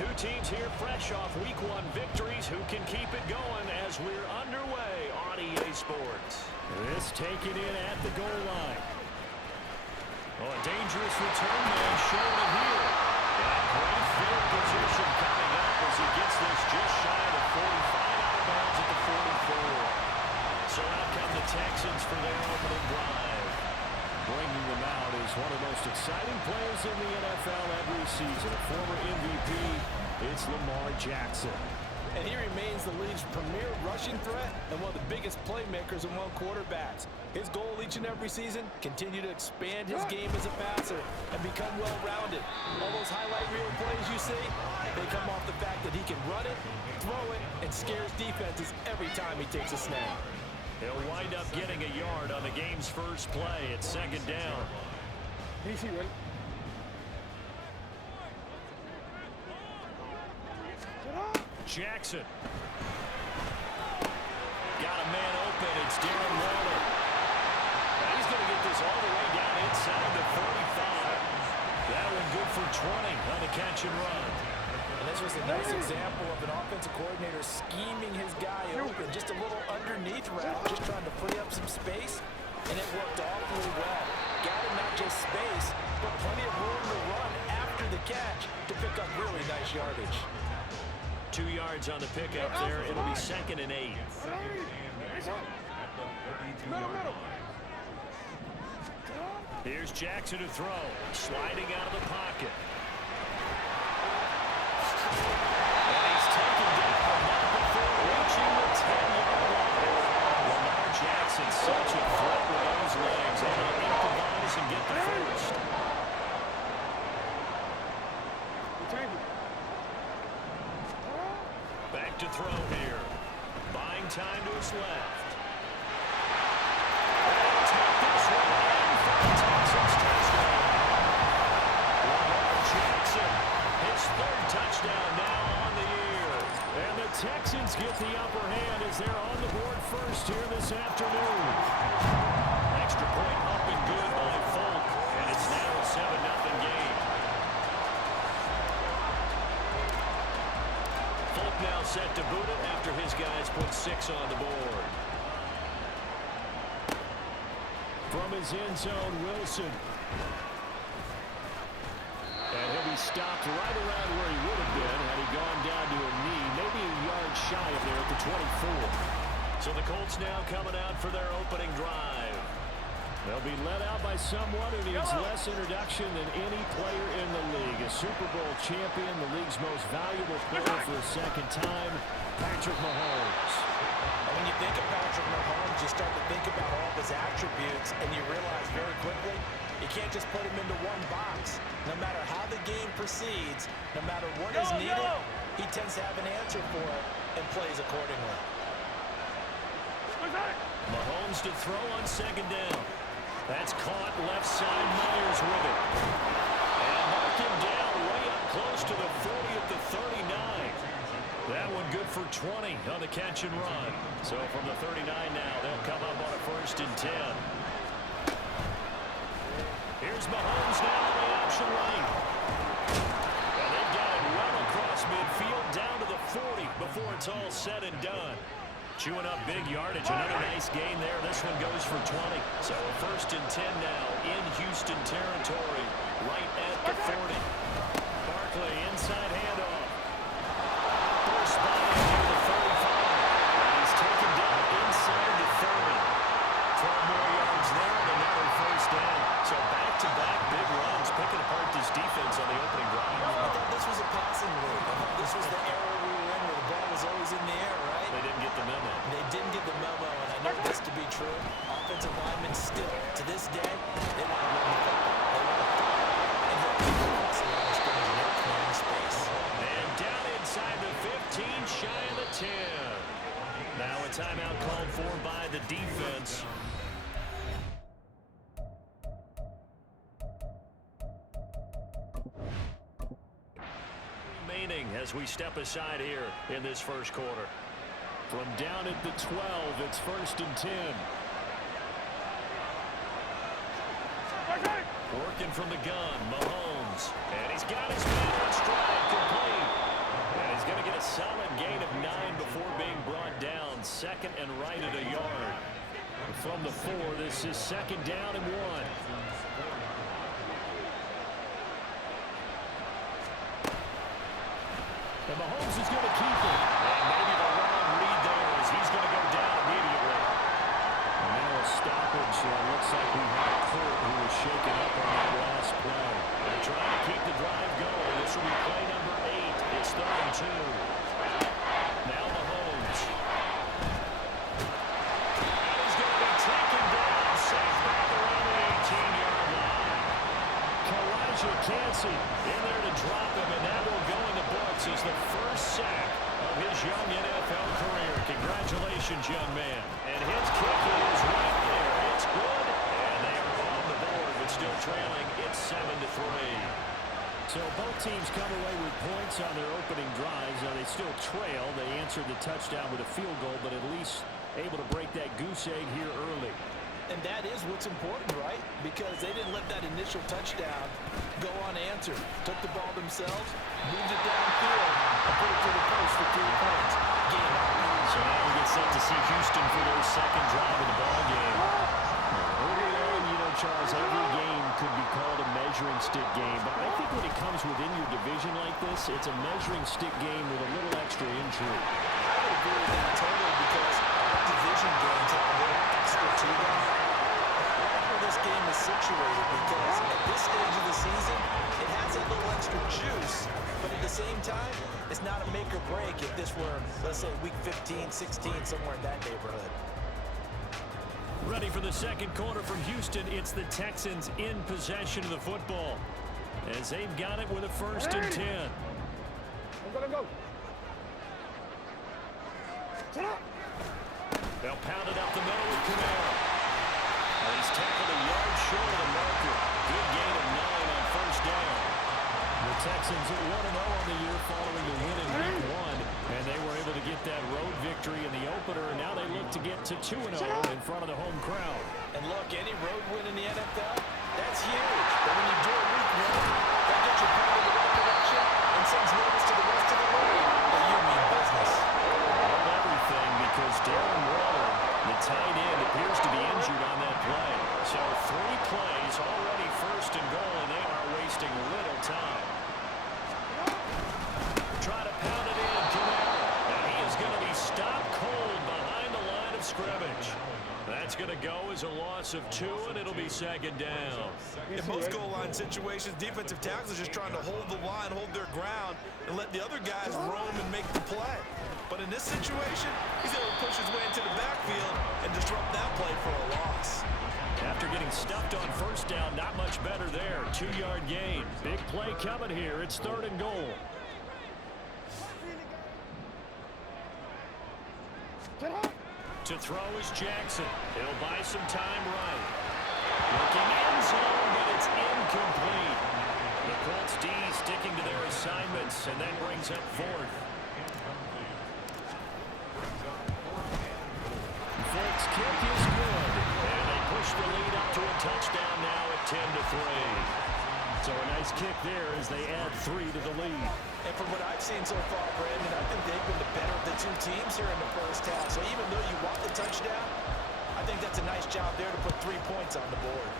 Two teams here fresh off Week 1 victories. Who can keep it going as we're underway on EA Sports? This taken in at the goal line. Oh, a dangerous return man showing it here. And great field position coming up as he gets this just shy of 45 out of bounds at the 44. So out come the Texans for their opening drive. Bringing them out is one of the most exciting players in the NFL every season. A former MVP, it's Lamar Jackson. And he remains the league's premier rushing threat and one of the biggest playmakers among quarterbacks. His goal each and every season, continue to expand his game as a passer and become well-rounded. All those highlight reel plays you see, they come off the fact that he can run it, throw it, and scares defenses every time he takes a snap. He'll wind up getting a yard on the game's first play at second down. Easy, right? Jackson. Got a man open. It's Darren Waller. Now he's going to get this all the way down inside the 45. That one good for 20 on the catch and run. And this was a nice example of an offensive coordinator scheming his guy open. Just a little underneath route, just trying to free up some space. And it worked awfully well. Got him not just space, but plenty of room to run after the catch to pick up really nice yardage. 2 yards on the pickup there. It'll be 2nd and 8. Here's Jackson to throw. Sliding out of the pocket. And he's taken down not before reaching the 10-yard line. Lamar Jackson, such a threat with those legs. And he'll improvise and get the first. Back to throw here. Buying time to his left. They'll take this one in for the Texans touchdown. Lamar Jackson, his 3rd touchdown now on the year. And the Texans get the upper hand as they're on the board first here this afternoon. Extra point up and good by Folk. And it's now a 7-0 game. Now set to boot it after his guys put 6 on the board. From his end zone, Wilson. And he'll be stopped right around where he would have been had he gone down to a knee, maybe a yard shy of there at the 24. So the Colts now coming out for their opening drive. They'll be led out by someone who needs less introduction than any player in the league. A Super Bowl champion, the league's most valuable player for a second time, Patrick Mahomes. And when you think of Patrick Mahomes, you start to think about all of his attributes, and you realize very quickly, you can't just put him into one box. No matter how the game proceeds, no matter what is needed, he tends to have an answer for it and plays accordingly. Mahomes to throw on second down. That's caught left side. Myers with it. And mark him down way up close to the 40 at the 39. That one good for 20 on the catch and run. So from the 39 now, they'll come up on a 1st and 10. Here's Mahomes now on the option right. And they've got it well across midfield down to the 40 before it's all said and done. Chewing up big yardage. Another nice gain there. This one goes for 20. So a 1st and 10 now in Houston territory, right at the 40. Barkley inside handoff. First by near the 35. And he's taken down inside the 30. 12 more yards there and another 1st down. So back-to-back big runs, picking apart this defense on the opening drive. I thought this was a passing league. I thought this was the era we were in where the ball was always in the air, right? They didn't get the memo. They didn't get the memo, and I know this to be true. Offensive linemen still, to this day, they want to run the football. They want to throw it and hit people across the line of scrimmage and they're clearing space. And down inside the 15, shy of the 10. Now a timeout called for by the defense. Remaining as we step aside here in this first quarter. From down at the 12, it's 1st and 10. Working from the gun, Mahomes. And he's got his man on stride, complete. second and right at a yard. From the 4, this is second down and 1. And Mahomes is going to keep it. And maybe the wrong read there as he's going to go down immediately. And now a stoppage. Looks like we have a Colt who was shaken up on that last play. They're trying to keep the drive going. This will be play number 8. It's 3rd and 2. Now Mahomes. And he's going to be taken down. Sacked back around the 18-yard line. Kalijah Cansey in there to drop him, and that will go in the books as the first sack of his young NFL career. Congratulations, young man. And his kick is right there. It's good, and they are on the board, but still trailing. It's 7-3. So both teams come away with points on their opening drives. Now they still trail. They answered the touchdown with a field goal, but at least able to break that goose egg here early. And that is what's important, right? Because they didn't let that initial touchdown go unanswered. Took the ball themselves, moved it downfield, and put it through the post for 3 points. Game on. So now we get set to see Houston for their second drive of the ball game. Early on, Charles, every game could be called a measuring stick game. But I think when it comes within your division like this, it's a measuring stick game with a little extra intrigue. I would agree with that totally because division games have a little extra to them. This game is situated because at this stage of the season, it has a little extra juice, but at the same time, it's not a make or break if this were, let's say, week 15, 16, somewhere in that neighborhood. Ready for the second quarter from Houston. It's the Texans in possession of the football as they've got it with a 1st and 10. Go. They'll pound it up the middle with Kamara. He's tackled a yard short of the marker. Good gain of 9 on 1st down. The Texans 1-0 on the year following the win in week 1, and they were able to get that road victory in the opener. Now they look to get to 2-0 in front of the home crowd. And look, any road win in the NFL, that's huge. But when you do it week 1, that gets you part of the right direction and sends notice to the rest of the league that you mean business. Love everything because Darren Waller, the tight end, appears to be injured on that play. So 3 plays, already 1st and goal, and they are wasting little time. Try to pound it in, Kamara. And he is going to be stopped cold behind the line of scrimmage. That's going to go as a loss of 2, and it'll be 2nd down. In most goal line situations, defensive tackles are just trying to hold the line, hold their ground, and let the other guys roam and make the play. But in this situation, he's able to push his way into the backfield and disrupt that play for a loss. After getting stuffed on 1st down, not much better there. 2-yard gain. Big play coming here. It's 3rd and goal. To throw is Jackson. He'll buy some time right. Looking end zone, but it's incomplete. The Colts D sticking to their assignments, and that brings up 4th. Folks, kick is good, and they push the lead up to a touchdown now at 10-3. So a nice kick there as they add 3 to the lead. And from what I've seen so far, Brandon, I think they've been the better of the 2 teams here in the first half. So even though you want the touchdown, I think that's a nice job there to put 3 points on the board.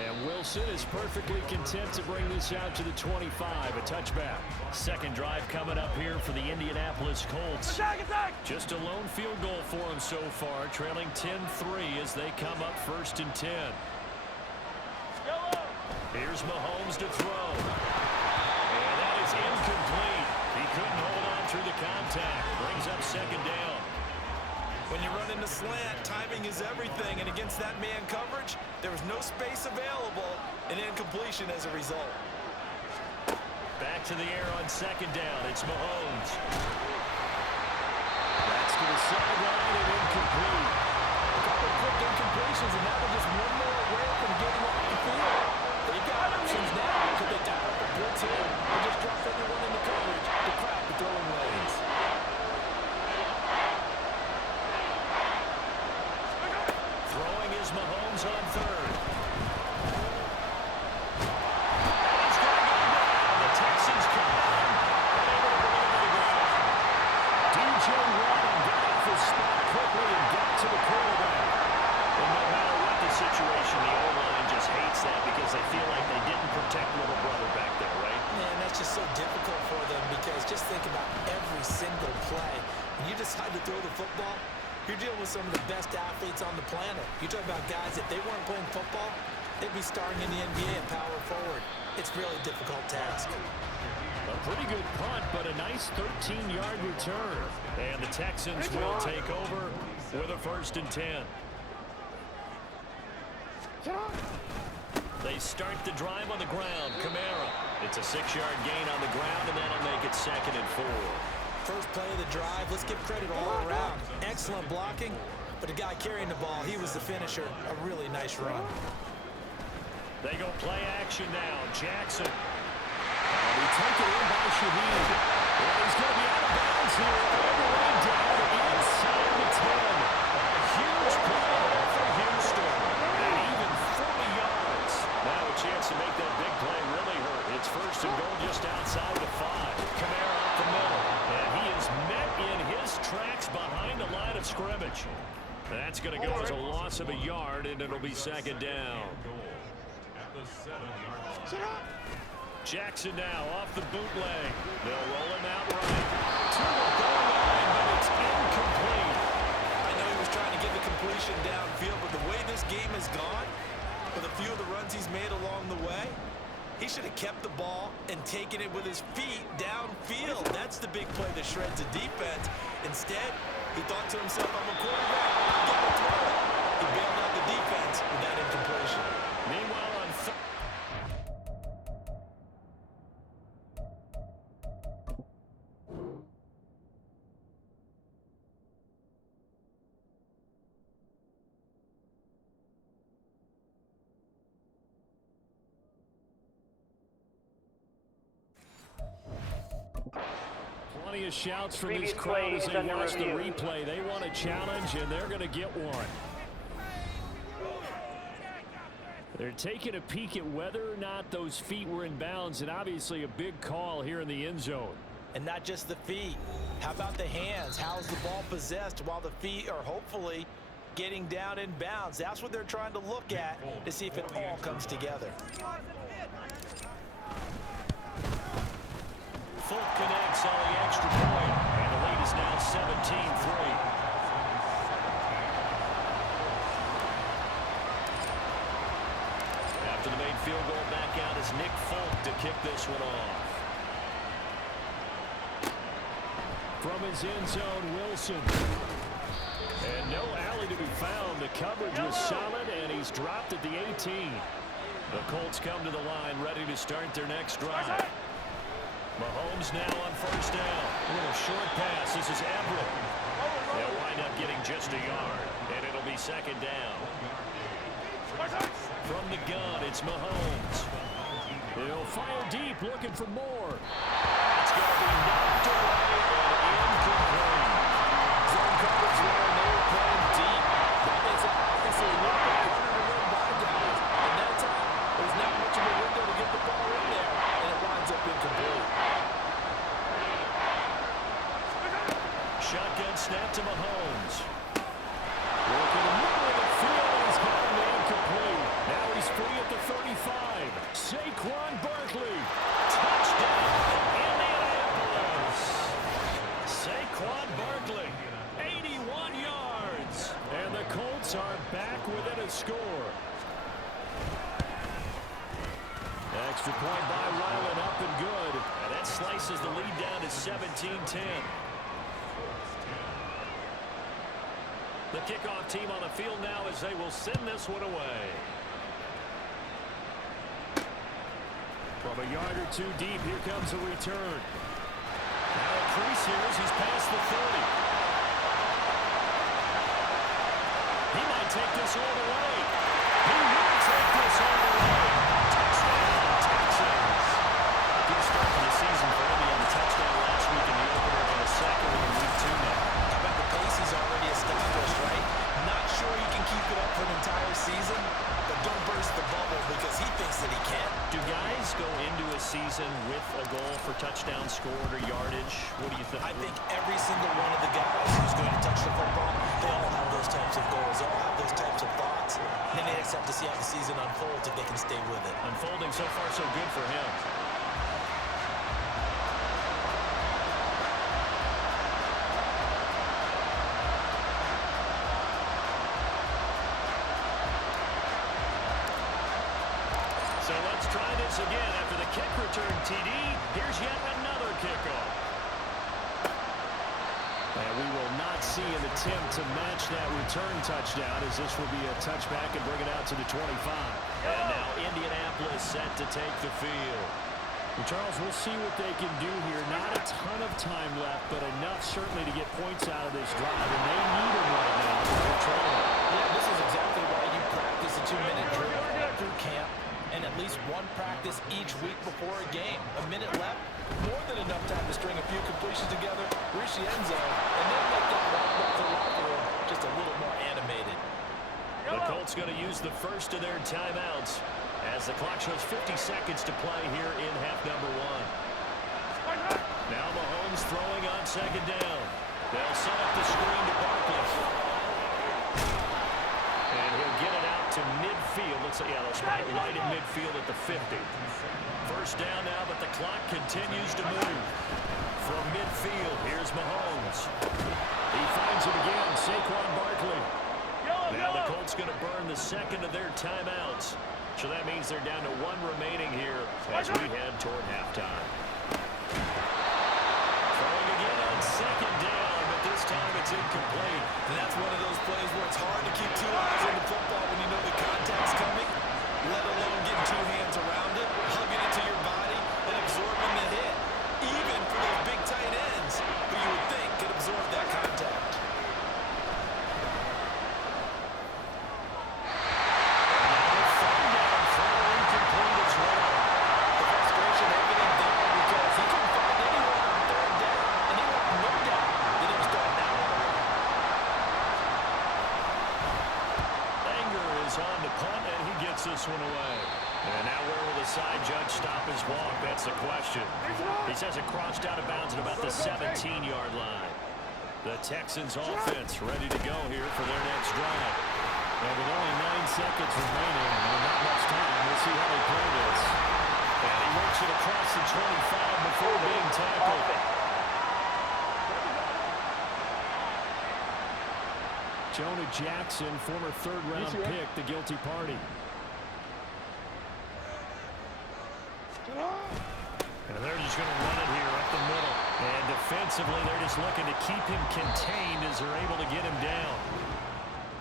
And Wilson is perfectly content to bring this out to the 25, a touchback. Second drive coming up here for the Indianapolis Colts. Just a lone field goal for them so far, trailing 10-3 as they come up 1st and 10. Here's Mahomes to throw. And that is incomplete. He couldn't hold on through the contact. Brings up 2nd down. When you run into slant, timing is everything, and against that man coverage, there was no space available, and incompletion as a result. Back to the air on 2nd down. It's Mahomes. That's to the sideline and incomplete. A couple quick incompletions, and now they're just one more away from getting off the field. They've got options now. Could they dial up a blitz here or just drop everyone into coverage to crowd the throwing lanes? Throwing is Mahomes on 3rd. And he's going to go down. The Texans come on. Unable to bring him to the ground. decide to throw the football, you're dealing with some of the best athletes on the planet. You talk about guys, if they weren't playing football, they'd be starring in the NBA at power forward. It's really a difficult task. A pretty good punt, but a nice 13-yard return. And the Texans will take over with a 1st and 10. They start the drive on the ground. Kamara. It's a 6-yard gain on the ground, and that'll make it 2nd and 4. First play of the drive, let's give credit all around. Excellent blocking, but the guy carrying the ball, he was the finisher. A really nice run. They go play action now. Jackson. And we take it in by Shaheed. And he's going to be out of bounds here. All the way down inside the 10. A huge play for Houston. And even 40 yards. Now a chance to make that big play really hurt. It's 1st and goal just outside the 5. Kamara up the middle. And he is met in his tracks behind the line of scrimmage. That's going to go as a loss of a yard, and it'll be 2nd down. Jackson now off the bootleg. They'll roll him out right to the goal line, but it's incomplete. I know he was trying to get the completion downfield, but the way this game has gone, with a few of the runs he's made along the way, he should have kept the ball and taken it with his feet downfield. That's the big play that shreds the defense. Instead, he thought to himself, I'm a quarterback, I'm going to throw it. He bailed out the defense with that incompletion. Meanwhile, on plenty of shouts from this crowd as they watch the replay. They want a challenge, and they're going to get one. They're taking a peek at whether or not those feet were in bounds, and obviously a big call here in the end zone. And not just the feet. How about the hands? How's the ball possessed while the feet are hopefully getting down in bounds? That's what they're trying to look at to see if it all comes together. Fulk connects on the extra point, and the lead is now 17-3. After the made field goal, back out is Nick Fulk to kick this one off. From his end zone, Wilson. And no alley to be found. The coverage was solid, and he's dropped at the 18. The Colts come to the line, ready to start their next drive. Mahomes now on 1st down. A little short pass. This is Everett. They'll wind up getting just a yard, and it'll be 2nd down. From the gun, it's Mahomes. He'll fire deep, looking for more. It's going to be knocked away and incomplete. Zone coverage there, and they were playing deep. That makes it obviously a little bit harder to run by guys. And that time, there's not much of a window to get the ball in there, and it winds up incomplete. Shotgun snap to Mahomes. Working the middle of the field, he's got him incomplete. Now he's free at the 35. Saquon Barkley. Touchdown, Indianapolis. Saquon Barkley, 81 yards. And the Colts are back within a score. Extra point by Ryland, up and good. And that slices the lead down to 17-10. The kickoff team on the field now as they will send this one away. From a yard or two deep, here comes a return. Now a crease here as he's past the 30. He might take this all the way. He will take this all the way. Touchdown, Texans. Good start to the season for Indy on the touchdown last week in the opener, and a second in week 2 now. How about the pace he's already established, right? Not sure he can keep it up for an entire season, but don't burst the bubble because he thinks that he can. Do guys go into a season with a goal for touchdown scored or yardage? What do you think? I think every single one of the guys who's going to touch the football, they all have those types of goals. They all have those types of thoughts. And then they just have to see how the season unfolds if they can stay with it. Unfolding so far so good for him. this again after the kick return TD. Here's yet another kickoff. And we will not see an attempt to match that return touchdown, as this will be a touchback and bring it out to the 25. And now Indianapolis set to take the field. Well, Charles, we'll see what they can do here. Not a ton of time left, but enough certainly to get points out of this drive, and they need them right now. They're trailing. Yeah, this is exactly why you practice a 2-minute drill through camp and at least one practice each week before a game. A minute left, more than enough time to string a few completions together, reach the end zone, and then make that walk back to the locker room just a little more animated. The Colts going to use the first of their timeouts as the clock shows 50 seconds to play here in half number one. Now Mahomes throwing on second down. They'll set up the screen to Barkley. And he'll get it out to midfield. Looks like, yeah, they'll spot it right in midfield at the 50. First down now, but the clock continues to move. From midfield, here's Mahomes. He finds it again, Saquon Barkley. Now the Colts going to burn the second of their timeouts. So that means they're down to one remaining here as we head toward halftime. Throwing again on second down, but this time it's incomplete. And that's one of those plays where it's hard to keep two eyes on the football when you know the contact's coming, let alone getting two hands around it, hugging it to your body, and absorbing the hit. Even for those big tight ends, who you would think could absorb that contact. This one away. And now where will the side judge stop his walk? That's the question. He says it crossed out of bounds at about the 17-yard line. The Texans offense ready to go here for their next drive. And with only 9 seconds remaining and not much time, we'll see how they play this. And he works it across the 25 before being tackled. Jonah Jackson, former third-round pick, the guilty party. And they're just going to run it here up the middle. And defensively, they're just looking to keep him contained as they're able to get him down.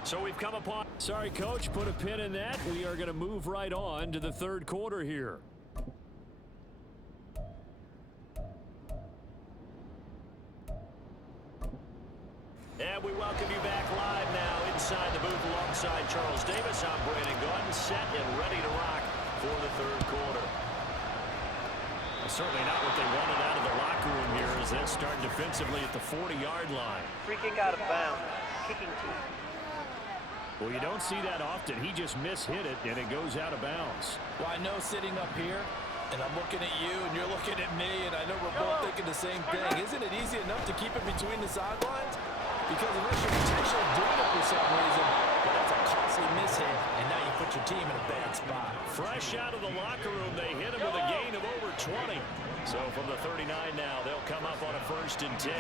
So we've come upon... Sorry, Coach, put a pin in that. We are going to move right on to the third quarter here. And we welcome you back live now inside the booth alongside Charles Davis. I'm Brandon Gordon, set and ready to rock for the third quarter. Certainly not what they wanted out of the locker room here as they start defensively at the 40-yard line. Free kick out of bounds. Kicking team. Well, you don't see that often. He just mishit it, and it goes out of bounds. Well, I know sitting up here, and I'm looking at you, and you're looking at me, and I know we're both thinking the same thing. Isn't it easy enough to keep it between the sidelines? Because unless you're intentionally doing it for some reason, but that's a costly mishit, and now you put your team in a bad spot. Fresh out of the locker room, they hit him with a gain of over 20. So from the 39 now, they'll come up on a 1st and 10.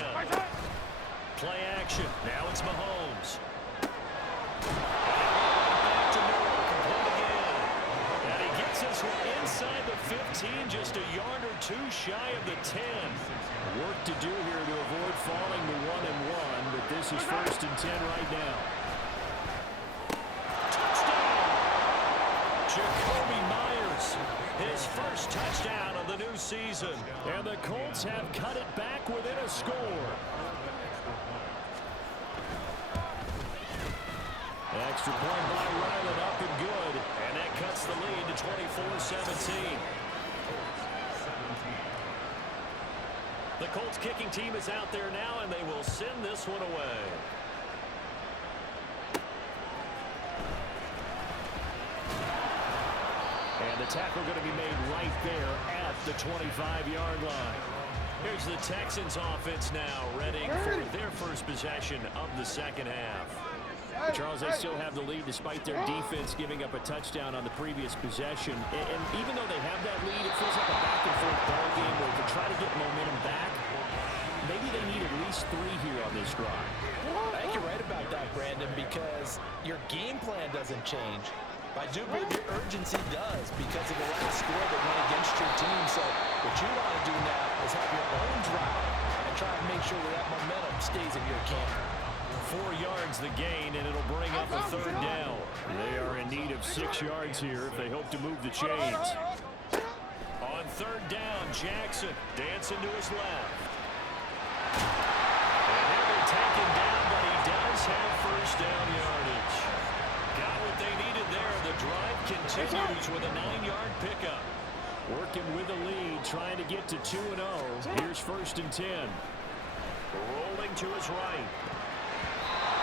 Play action. Now it's Mahomes. Back to Miller, complete again. And he gets this one inside the 15, just a yard or two shy of the 10. Work to do here to avoid falling to 1-1, but this is 1st and 10 right now. Jacoby Myers, his first touchdown of the new season. And the Colts have cut it back within a score. Extra point by Ryland, up and good. And that cuts the lead to 24-17. The Colts kicking team is out there now, and they will send this one away. And the tackle going to be made right there at the 25-yard line. Here's the Texans offense now, ready for their first possession of the second half. Charles, they still have the lead despite their defense giving up a touchdown on the previous possession. And even though they have that lead, it feels like a back-and-forth ball game where to try to get momentum back, maybe they need at least 3 here on this drive. I think you're right about that, Brandon, because your game plan doesn't change. I do believe your urgency does because of the last score that went against your team. So what you want to do now is have your own drive and try to make sure that momentum stays in your camp. 4 yards the gain, and it'll bring up a third down. They are in need of 6 yards here if they hope to move the chains. On third down, Jackson dancing to his left. And he'll be taken down, but he does have first down yardage. Got what they needed there. The drive continues with a 9-yard pickup. Working with the lead, trying to get to 2-0. Here's first and 10. Rolling to his right.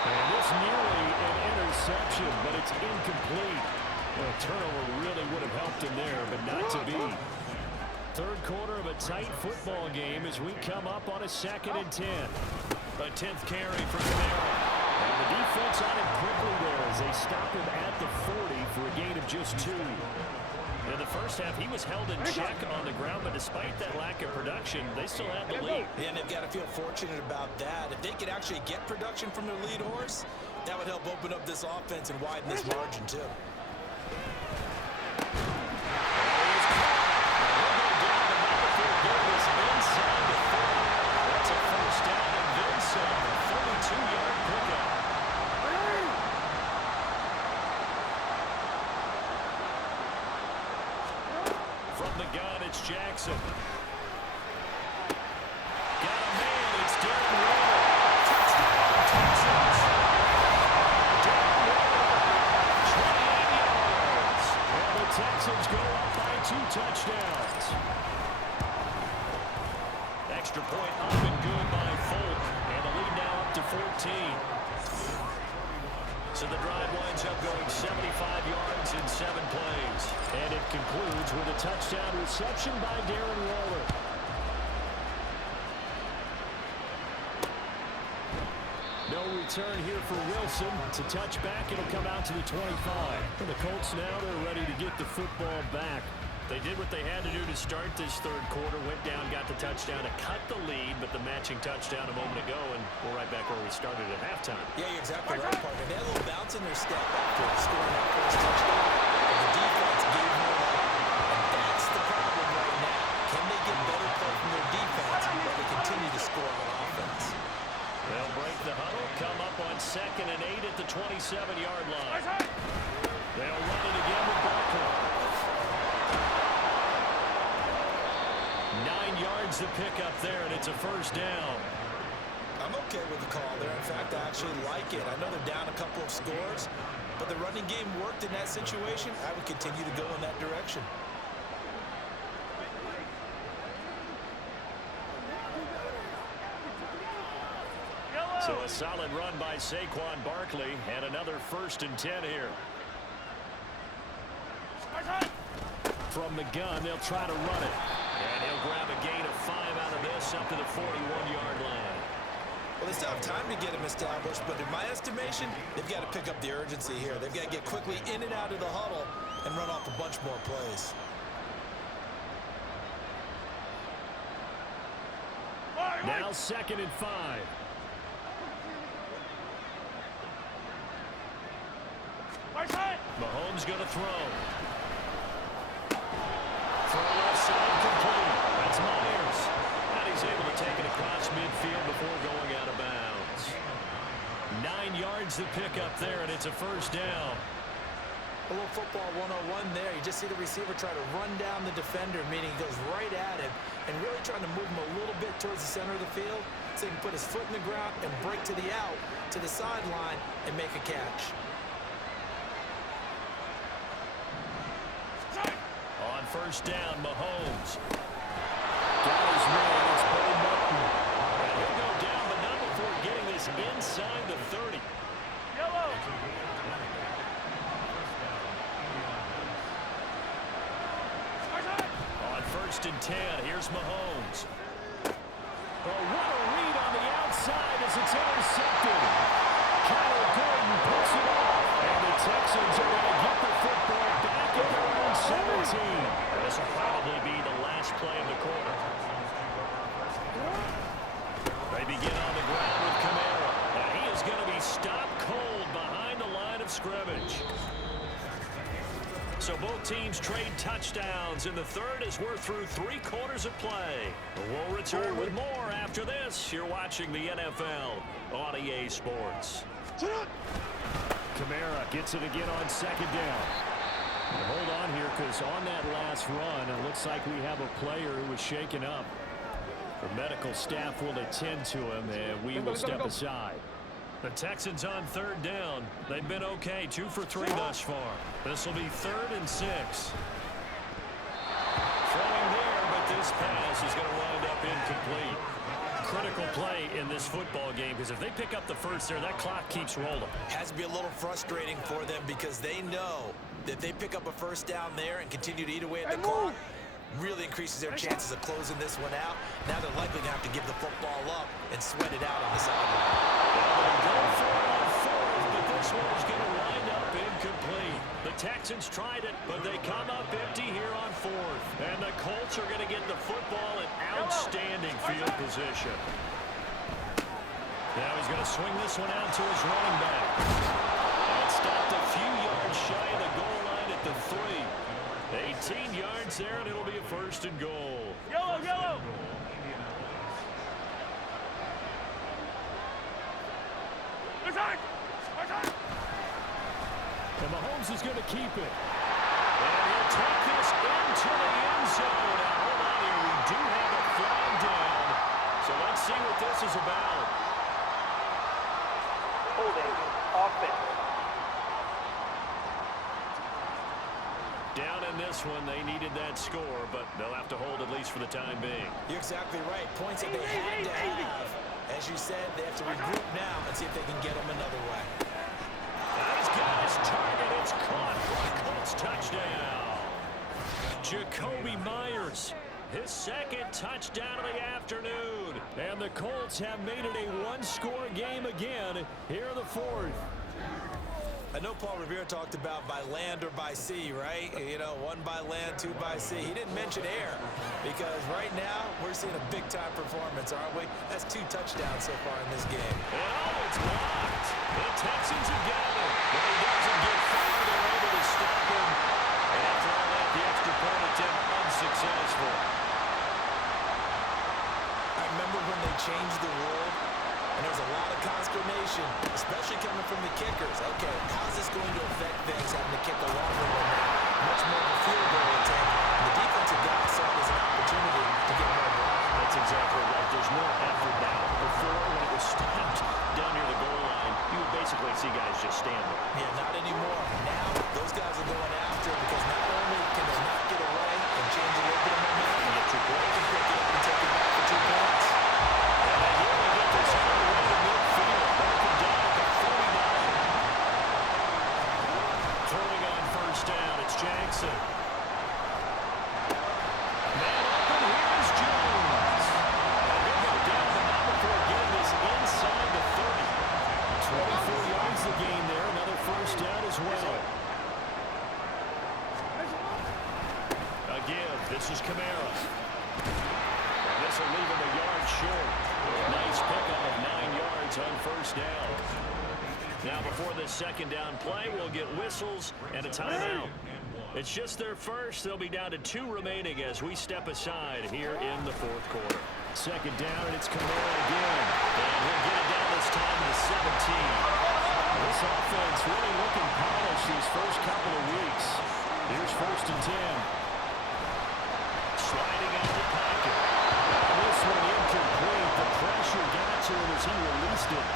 And this nearly an interception, but it's incomplete. A turnover really would have helped him there, but not to be. Third quarter of a tight football game as we come up on a 2nd and 10. A 10th carry for Camara. And the defense on it quickly there as they stop him at the 40 for a gain of just 2. In the first half, he was held in check on the ground, but despite that lack of production, they still had the lead. Yeah, and they've got to feel fortunate about that. If they could actually get production from their lead horse, that would help open up this offense and widen this margin, too. That's a first down and then some. 32-yard pickup. From the gun, it's Jackson. Got a man, it's Darren Waller. Touchdown, Texans. Darren Waller, 28 yards. And the Texans go up by 2 touchdowns. Extra point up and good by Folk. And the lead now up to 14. So the drive winds up going 75 yards in 7 plays. And it concludes with a touchdown reception by Darren Waller. No return here for Wilson. To touch back, it'll come out to the 25. For the Colts now, they're ready to get the football back. They did what they had to do to start this third quarter. Went down, got the touchdown to cut the lead, but the matching touchdown a moment ago, and we're right back where we started at halftime. Yeah, you're exactly right, partner. They had a little bounce in their step after scoring that first touchdown. And the defense gave more up. And that's the problem right now. Can they get better play from their defense while they continue to score on offense? They'll break the huddle, come up on 2nd and 8 at the 27-yard line. They'll run it again with Barkley. 9 yards to pick up there, and it's a first down. I'm okay with the call there. In fact, I actually like it. I know they're down a couple of scores, but the running game worked in that situation. I would continue to go in that direction. So a solid run by Saquon Barkley, and another 1st and 10 here. From the gun, they'll try to run it. And he'll grab a gain of 5 out of this up to the 41-yard line. Well, they still have time to get him established, but in my estimation, they've got to pick up the urgency here. They've got to get quickly in and out of the huddle and run off a bunch more plays. Now 2nd and 5. Mahomes going to throw. Throw left side complete. That's Myers. And he's able to take it across midfield before going out of bounds. 9 yards to pick up there, and it's a first down. A little football 101 there. You just see the receiver try to run down the defender, meaning he goes right at him and really trying to move him a little bit towards the center of the field so he can put his foot in the ground and break to the out, to the sideline, and make a catch. On first down, Mahomes. Got his man. It's Bo Martin. And he'll go down, but not before getting this inside the 30. Yellow. On 1st and 10, here's Mahomes. Oh, what a read on the outside as it's intercepted. Kyle Gordon puts it off. And the Texans are going to get the football back at their own 17. This will probably be the last play of the quarter. They begin on the ground with Camara. And he is going to be stopped cold behind the line of scrimmage. So both teams trade touchdowns, and the third as we're through 3 quarters of play. We'll return with more after this. You're watching the NFL on EA Sports. Kamara gets it again on second down. And hold on here, because on that last run, it looks like we have a player who was shaken up. The medical staff will attend to him, and we will step aside. The Texans on third down. They've been okay, 2 for 3 thus far. This will be 3rd and 6. Throwing there, but this pass is going to wind up incomplete. Critical play in this football game, because if they pick up the first there, that clock keeps rolling. Has to be a little frustrating for them because they know that if they pick up a first down there and continue to eat away at the clock, really increases their chances of closing this one out. Now they're likely to have to give the football up and sweat it out on the sideline. Go for it on 4th, but this one's going to wind up incomplete. The Texans tried it, but they come up empty here on 4th. And the Colts are going to get the football in outstanding field position. Now he's going to swing this one out to his running back. And stopped a few yards shy of the goal line at the 3. 18 yards there, and it'll be a 1st and goal. Yellow, yellow. And Mahomes is going to keep it. And he'll take this into the end zone. Now, hold on here. We do have a flag down. So let's see what this is about. Holding. Offense. Down in this one, they needed that score, but they'll have to hold at least for the time being. You're exactly right. Points that they had to have. As you said, they have to regroup now and see if they can get them another way. He's got his target. It's caught for a Colts touchdown. Jacoby Myers, his 2nd touchdown of the afternoon. And the Colts have made it a 1-score game again here in the 4th. I know Paul Revere talked about by land or by sea, right? You know, 1 by land, 2 by sea. He didn't mention air because right now we're seeing a big-time performance, aren't we? That's 2 touchdowns so far in this game. Oh, it's blocked. The Texans have got it. But he doesn't get far. They're able to stop him. And after all that, the extra point attempt unsuccessful. I remember when they changed the rule. And there's a lot of consternation, especially coming from the kickers. Okay, how's this going to affect things having to kick a longer one now? Much more of a field goal attempt. And the defensive guy saw it as an opportunity to get more block. That's exactly right. There's more effort now. Before, when it was stopped down near the goal line, you would basically see guys just stand there. Yeah, not anymore. Now, those guys are going after it because not only can they not get away and change a little bit of momentum, they can pick it up and take it back for 2 points. And they really get this all the way to midfield. Broken down at the 49. Throwing on 1st down, it's Jackson. Man open, here's Jones. And he'll go down the number before getting this inside the 30. 24 yards the gain there, another 1st down as well. Again, this is Kamara. And this will leave him a yard short. Nice pickup of 9 yards on 1st down. Now before this 2nd down play, we'll get whistles and a timeout. It's just their first. They'll be down to 2 remaining as we step aside here in the 4th quarter. 2nd down, and it's Kamara again. And he'll get it down this time to 17. This offense really looking polished these first couple of weeks. Here's 1st and 10. Sliding out of the pocket. And this one incomplete. The pressure got to him as he released it.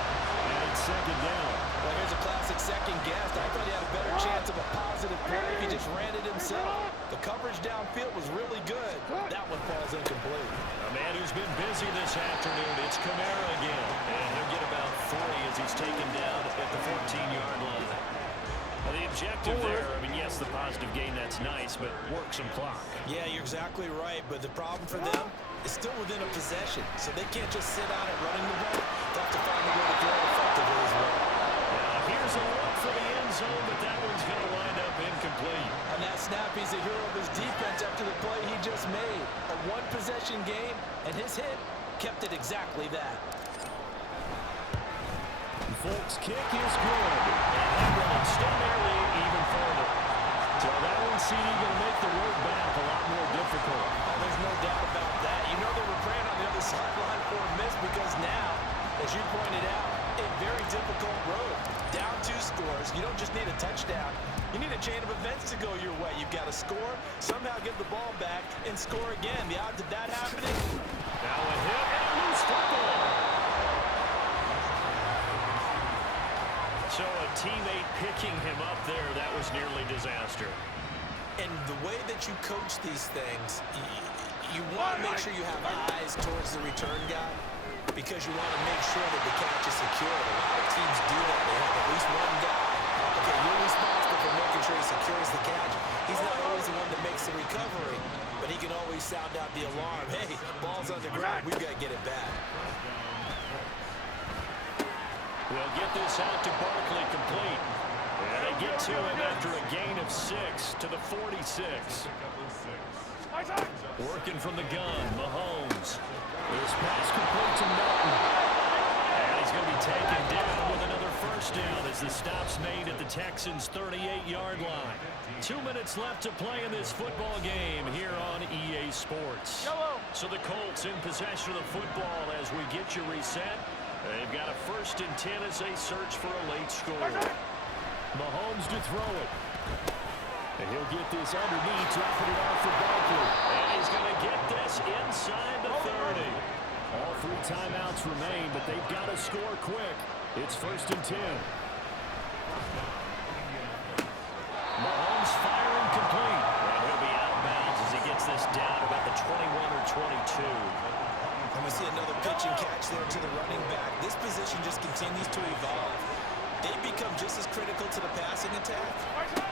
And it's 2nd down. Well, here's a classic second guess. I thought he had a better chance of a positive play if he just ran it himself. The coverage downfield was really good. That one falls incomplete. A man who's been busy this afternoon, it's Kamara again. And he'll get about 40 as he's taken down at the 14-yard line. Well, the objective there, I mean, yes, the positive gain, that's nice, but work some clock. Yeah, you're exactly right. But the problem for them is still within a possession. So they can't just sit out and running the ball. They'll have to find a way to throw it effectively as well. Here's a look for the end zone, but that one's going to wind up incomplete. On that snap, he's a hero of his defense after the play he just made. A 1-possession game, and his hit kept it exactly that. Folks' kick is good. And that one extend their lead even further. So that one, CD, going to make the road back a lot more difficult. Oh, there's no doubt about that. You know they were praying on the other sideline for a miss because now, as you pointed out, a very difficult road. Down 2 scores. You don't just need a touchdown. You need a chain of events to go your way. You've got to score, somehow give the ball back, and score again. The odds of that happening? Now a hit and a loose football. So a teammate picking him up there, that was nearly disaster. And the way that you coach these things, you want to make sure you have eyes towards the return guy because you want to make sure that the catch is secured. A lot of teams do that. They have at least one guy. Okay, you're responsible for making sure he secures the catch. He's not always the one that makes the recovery, but he can always sound out the alarm. Hey, ball's on the ground. We've got to get it back. They'll get this out to Barkley, complete. And they get to him after a gain of 6 to the 46. Working from the gun, Mahomes. This pass complete to Melton. And he's going to be taken down with another first down as the stop's made at the Texans' 38-yard line. 2 minutes left to play in this football game here on EA Sports. So the Colts in possession of the football as we get you reset. They've got a 1st and 10 as they search for a late score. Mahomes to throw it. And he'll get this underneath, dropping it off for Barkley. And he's going to get this inside the 30. All 3 timeouts remain, but they've got to score quick. It's 1st and 10. Mahomes firing complete. And he'll be out of bounds as he gets this down about the 21 or 22. And we see another pitch and catch there to the running back. This position just continues to evolve. They become just as critical to the passing attack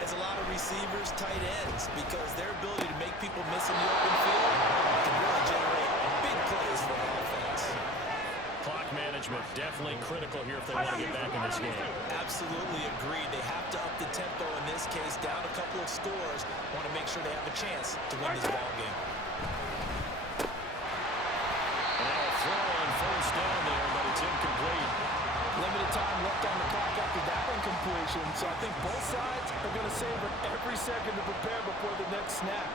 as a lot of receivers, tight ends, because their ability to make people miss in the open field can really generate big plays for an offense. Clock management definitely critical here if they want to get back in this game. Absolutely agreed. They have to up the tempo in this case, down a couple of scores. Want to make sure they have a chance to win this ball game. Throw on first down there, but it's incomplete. Limited time left on the clock after that incompletion, so I think both sides are going to savor every second to prepare before the next snap.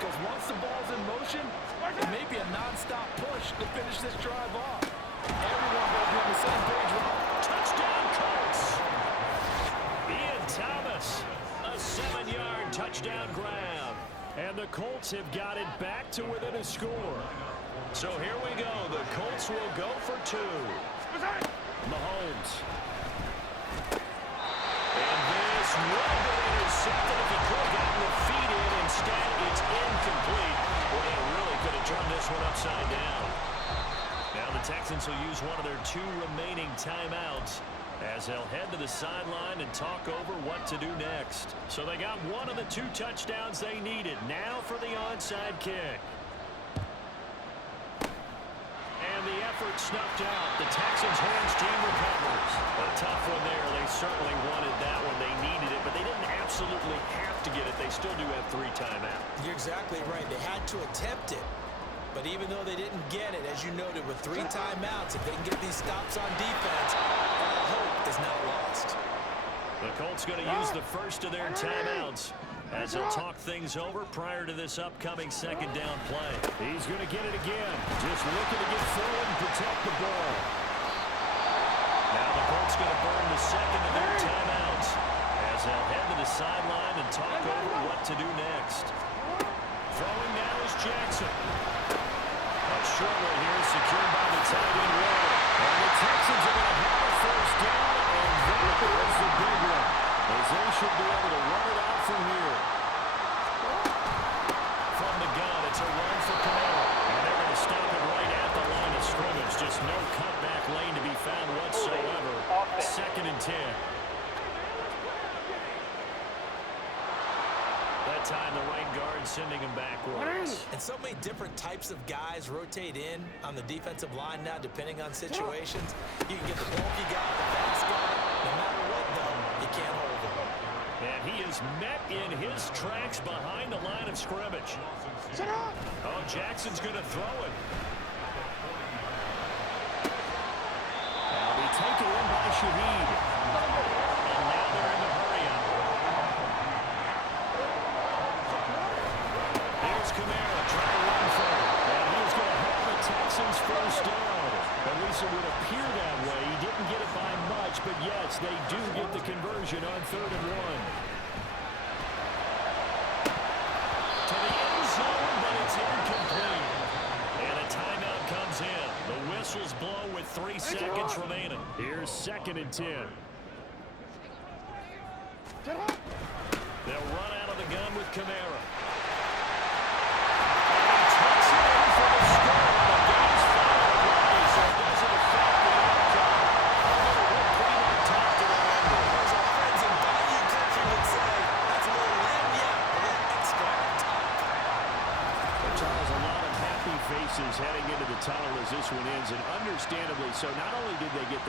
Because once the ball's in motion, it may be a non-stop push to finish this drive off. Everyone will be on the same page. Touchdown, Colts! Ian Thomas, a 7-yard touchdown grab. And the Colts have got it back to within a score. So here we go. The Colts will go for 2. Mahomes. And this would have been intercepted if he could have gotten the feet in. Instead, it's incomplete. Well, they really could have turned this one upside down. Now the Texans will use one of their 2 remaining timeouts as they'll head to the sideline and talk over what to do next. So they got one of the 2 touchdowns they needed. Now for the onside kick. And the effort snuffed out. The Texans' hands team recovers. A tough one there. They certainly wanted that one. They needed it, but they didn't absolutely have to get it. They still do have 3 timeouts. You're exactly right. They had to attempt it. But even though they didn't get it, as you noted, with 3 timeouts, if they can get these stops on defense, all hope is not lost. The Colts going to use the first of their timeouts as they'll talk things over prior to this upcoming 2nd down play. He's going to get it again. Just looking to get forward and protect the ball. Now the Colts going to burn the 2nd of their timeouts as they'll head to the sideline and talk over what to do next. Throwing now is Jackson. A short one here secured by the tight end Wall. And the Texans are going to have a first down, and that is the big one, as they should be able to run it out from here. From the gun, it's a run for Camaro. And they're going to stop it right at the line of scrimmage. Just no cutback lane to be found whatsoever. 2nd and 10. That time the right guard sending him backwards. And so many different types of guys rotate in on the defensive line now, depending on situations. You can get the bulky guy, the fast guy. No matter what, though, you can't hold him. And he is met in his tracks behind the line of scrimmage. Oh, Jackson's going to throw it. That'll be taken in by Shaheed. And now they're in the hurry-up. Here's Kamara trying to run for it. And he's going to help the Texans first down. At least it would appear that way. He didn't get it by much, but yes, they do get the conversion on 3rd and 1. To the end zone, but it's incomplete. And a timeout comes in. The whistles blow with 3 seconds remaining. Here's 2nd and 10. They'll run out of the gun with Kamara. And he takes it in for the score on the game's final play, so it doesn't affect the outcome. A little whipped cream on top to remember. As our friends in Bayou country would say, that's a little lagniappe, a little extra on top. Well, Charles, a lot of happy faces heading into the tunnel as this one ends, and understandably so. Not only did they get the